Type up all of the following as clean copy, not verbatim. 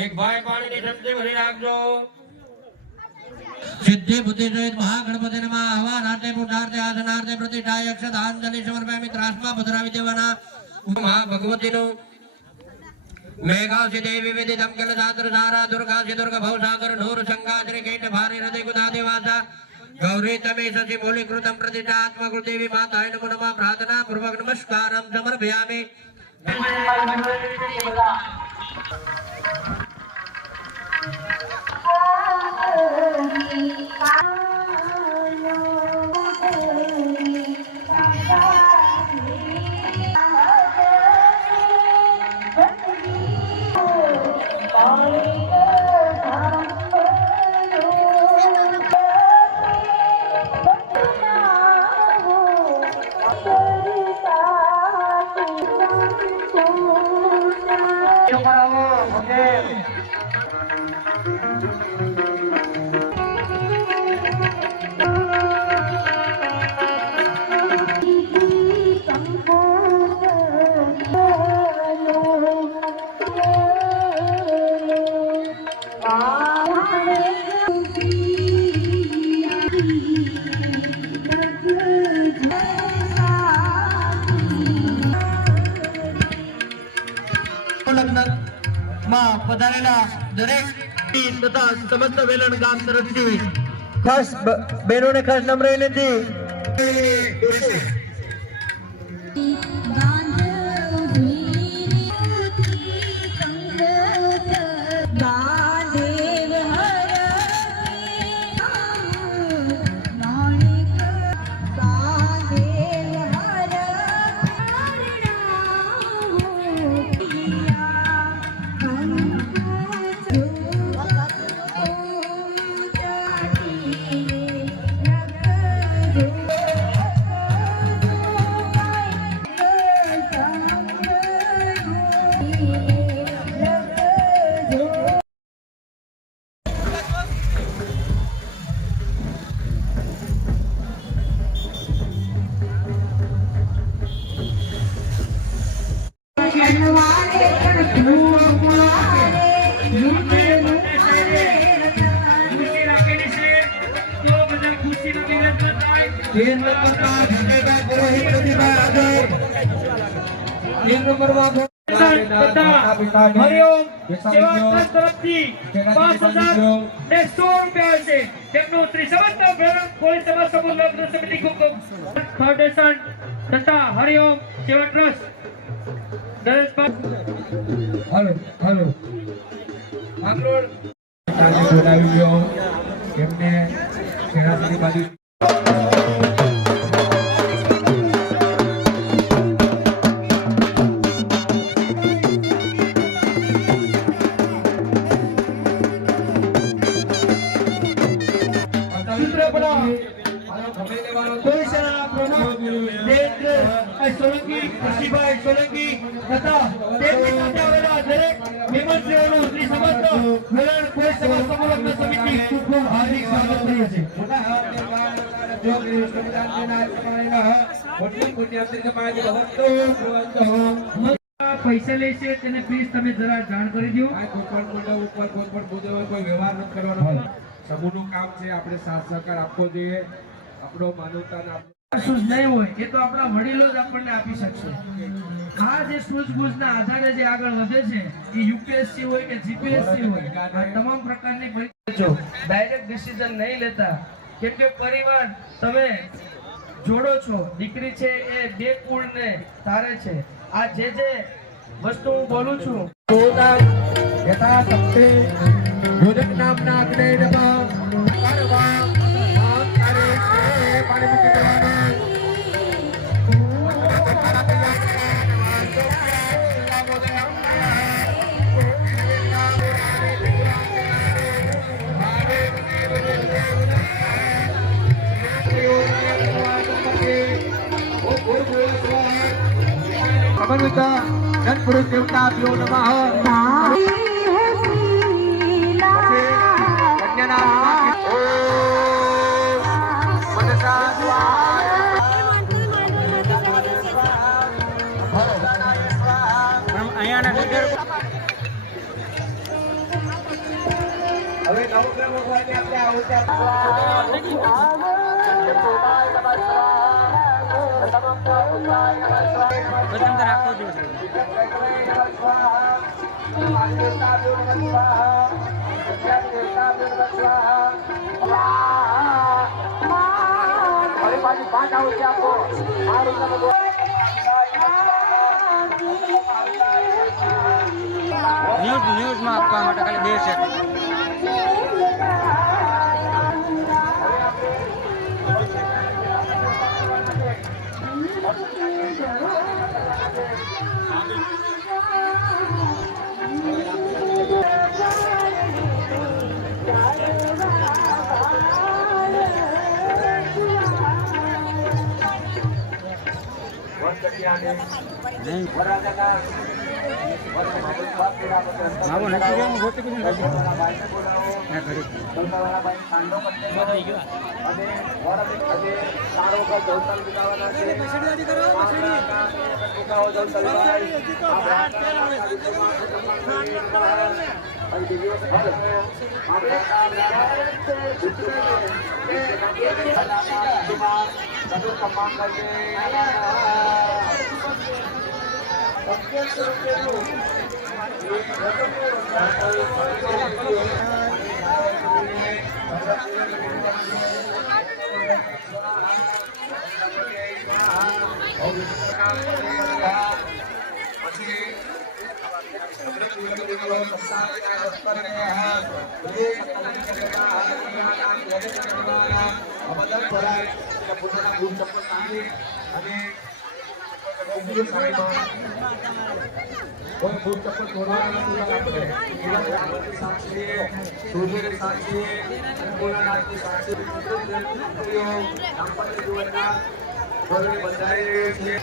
एक भाई पानी की शक्ति भरी राखजो। सिद्धि बुद्धि सहित महागणपति नमः आह्वानार्थे पुण्यार्थे आसनार्थे प्रतिष्ठाय अक्षतांजलि समर्पयामि त्रास्मा भद्रावि देवाना महाभगवती नो मेघासि देवी विदितं कलशात्र सारा दुर्गासि दुर्ग भवसागर नूर संगाश्री कीट भारी हृदय गुदा देवासा गौरी तमे शशि मूलीकृतं प्रतिष्ठात्मक देवी माताय नमो नमः प्रार्थना पूर्वक नमस्कारं समर्पयामि। પધારેલા દરેક તથા સમસ્ત વેલણ ગામ તરફથી ખાસ બહેનોને ખાસ નમ્ર વિનંતી હરિઓમ સેવા ટ્રસ્ટ તરફથી 5,100 છે તેમનું શ્રી સમસ્ત કોળી સમાજ સમૂહ લગ્ન સમિતિ કુકુમ ફાઉન્ડેશન તથા હરિઓમ સેવા ટ્રસ્ટ હાલો માંગરોળ જોડાવી ગયો એમને સેનાની બાજુ સોલંકી કૃષિભાઈ સોલંકી તથા તેમની સાથે આવેલા દરેક નિમંત્રણોનું શ્રી સમસ્ત વેલણ કોળી સમાજ સમૂહ લગ્ન સમિતિ ખૂબ હાર્દિક સ્વાગત કરે છે। પૈસા લે છે તેને પ્લીઝ તમે જરા જાણ કરી દો। કોઈ વ્યવહાર ન કરવાનો સમૂહનું કામ છે આપણે સાથ સહકાર આપવો જોઈએ આપણો માનવતાના નહીં હોય એ તો આપણા વડીલો જ આપણને આપી શકશે। આ જે સૂઝબૂઝના આધારે જે આગળ વધે છે એ યુપીએસસી હોય કે જીપીએસસી હોય આ તમામ પ્રકારની પરીક્ષાઓ ડાયરેક્ટ ડિસિઝન નહીં લેતા કેમ કે પરિવાર તમે જોડો છો દીકરી છે એ બે કુળને તારે છે। આ જે વસ્તુ હું બોલું છું યથા તપ્તે ભોજક નામના અગ્ને નમઃ કરવા પાણી મૂકી દેવાનું સમન્વિતા જન પુરુષ દેવતા ભ્યો નમઃ હવે નવગ્રહ ભગવાનને આપણે આવું ન્યૂઝમાં આપવા માટે ખાલી 2 સેકન્ડ. માવો નથી ગયા હું ગોતી કીધું નથી ના કરી કોઈ બૂટ ચપ્પલ તોડવાના નથી આપણે સૂર્યની સાક્ષી અને ભોળાનાથની સાક્ષી દાંપત્ય જીવનના ધોરણે બંધાઈ રહ્યું છે.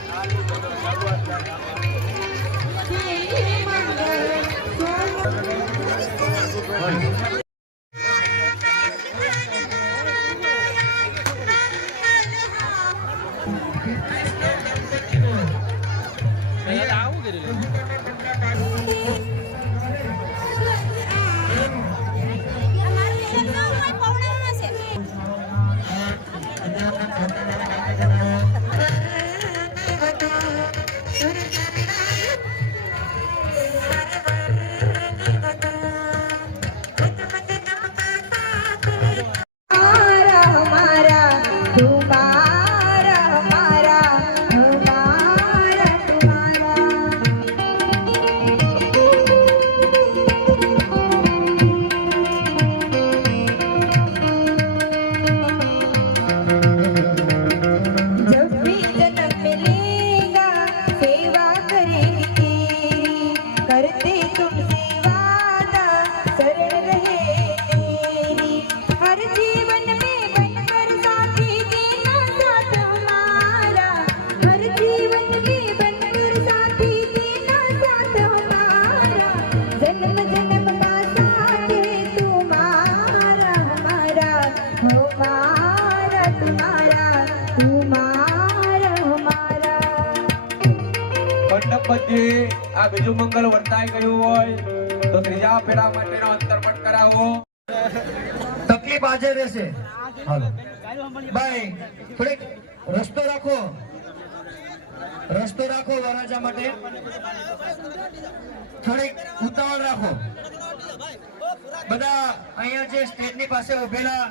મંડપમાંથી આ બીજું મંગળ વર્તાઈ ગયું હોય તો ત્રીજા ફેરા માટેનો અંતરપટ કરાવો. તકલીફ આજે રહેશે. હાલો ભાઈ થોડીક રસ્તો રાખો વરરાજા માટે થોડીક ઉતાવળ રાખો. બધા અહીંયા જે સ્ટેજની પાસે ઉભેલા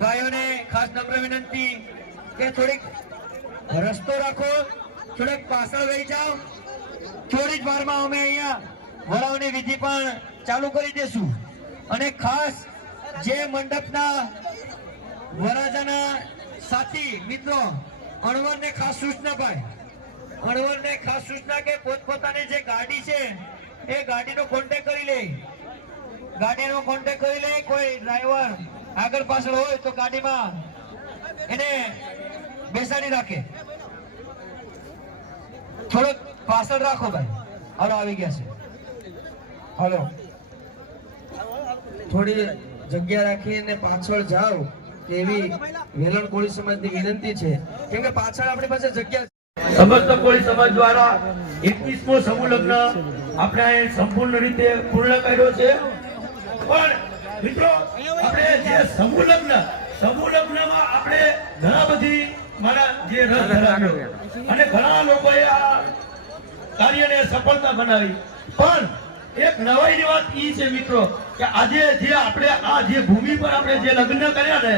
ભાઈઓને ખાસ નમ્ર વિનંતી કે થોડીક રસ્તો રાખો, થોડીક પાછળ વહી જાઓ. થોડી જ વારમાં અમે અહીંયા વરાવની વિધિ પણ ચાલુ કરી દેશું. અને ખાસ જે મંડપના વરરાજાના સાથી મિત્રો અણવરને ખાસ સૂચના કે પોતપોતાની જે ગાડી છે એ ગાડીનો કોન્ટેક્ટ કરી લે. કોઈ ડ્રાઈવર આગળ પાછળ હોય તો ગાડીમાં એને બેસાડી રાખે. થોડોક પાછળ રાખો ભાઈ. હાલો આવી ગયા છે. હાલો થોડી જગ્યા રાખીને પાછળ જાઓ એવી વેલણ કોળી સમાજની વિનંતી છે, કેમ કે પાછળ આપણી પાસે જગ્યા. સમસ્ત કોળી સમાજ દ્વારા 21મો સમૂહ લગ્ન આપણે અહીં સંપૂર્ણ રીતે પૂર્ણ કર્યો છે. પણ મિત્રો આપણે જે સમૂહ લગ્નમાં આપણે ઘણા બધી મારા જે રસ ધરાવ્યો અને ઘણા લોકોએ આ કાર્યને સફળતા બનાવી. પણ એક નવાઈની વાત ઈ છે મિત્રો કે આજે જે આપણે આ જે ભૂમિ પર આપણે જે લગ્ન કર્યા ને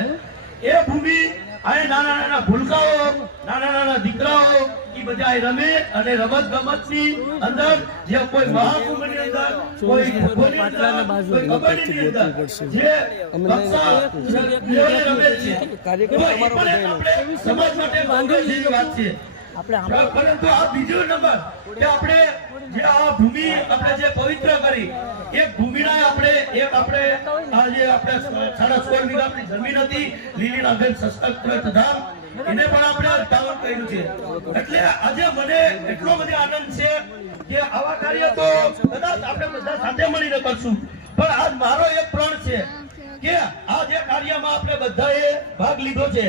એ ભૂમિ આ નાના નાના ભૂલકાઓ નાના દીકરાઓ ઈ બધા અહીં રમે અને રમત ગમતની અંદર જે કોઈ મહાકુંભની અંદર કોઈ ખોખોની અંદર કોઈ કબડ્ડીની અંદર જે કક્ષા લેવલે રમે છે તો ઈ પણ એક આપણે સમાજ માટે ગૌરવની વાત છે. પરંતુ આ બીજો નંબર કે આપણે જે આ ભૂમિ આપણે જે પવિત્ર કરી એક ભૂમિના આપણે આ જે આપણે 16.5 વીઘા આપણી જમીન હતી લીલીના બેન સસ્તક ધામ એને પણ આપણે દાન કર્યું છે. એટલે આજે મને એટલો બધો આનંદ છે કે આવા કાર્ય તો કદાચ આપણે બધા સાથે મળીને કરશું. પણ આજ મારો એક પ્રણ છે કે આ જે કાર્યમાં આપણે બધાએ ભાગ લીધો છે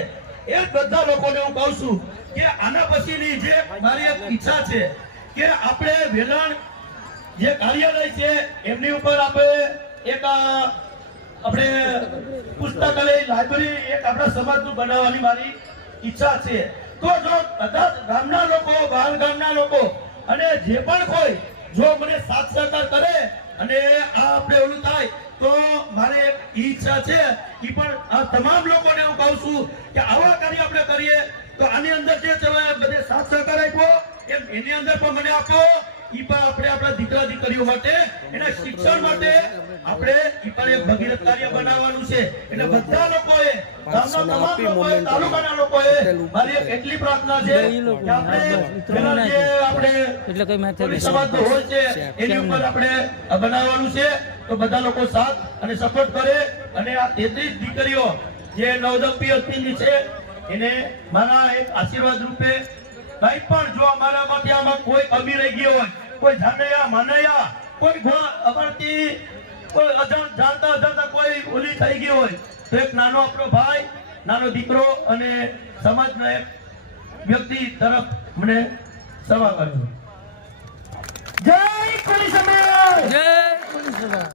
એ બધા લોકોને હું કહું છું કે આના પછીની જે મારી એક ઈચ્છા છે કે આપણે વેલણ જે કાર્યાલય છે એમની ઉપર આપણે એક આપણે પુસ્તકાલય લાઇબ્રેરી એક આપણા સમાજનું બનાવવાની મારી ઈચ્છા છે. તો જો બધા ગામના લોકો બહાર ગામના લોકો અને જે પણ કોઈ જો મને સાથ સહકાર કરે અને આ આપણે ઓલું થાય તો મારે એક ઈચ્છા છે એ પણ આ તમામ લોકોને હું કહું છું કે આવા કાર્ય આપણે કરીએ તો આની અંદર જે બધે સાથ સહકાર આપ્યો એમ એની અંદર પણ મને આપો. ઈ પણ આપણે આપણા દીકરા દીકરીઓ માટે એના શિક્ષણ માટે આપણે ઈ પણ એક ભગીરથ કાર્ય બનાવવાનું છે. એટલે બધા લોકોએ ગામના તમામ લોકોએ તાલુકાના લોકોએ મારી એક એટલી પ્રાર્થના છે કે આપણે પેલા જે આપણે એટલે કઈ મેથડ સમાજનો હોય છે એની ઉપર આપણે બનાવવાનું છે. તો બધા લોકો સાથ અને સપોર્ટ કરે અને આ 33 દીકરીઓ જે નવદંપતી છે એને મારા એક આશીર્વાદ રૂપે કઈ પણ જો અમારા માટે આમાં કોઈ કમી રહી ગઈ હોય કોઈ જાણ્યા માનયા કોઈ અપરતી કોઈ જાણતા અજાણતા કોઈ ઓલી થઈ ગઈ હોય તો એક નાનો આપણો ભાઈ નાનો દીકરો અને સમાજના એક વ્યક્તિ તરફ મને સવાલ કર્યો. જય કોળી સમાજ.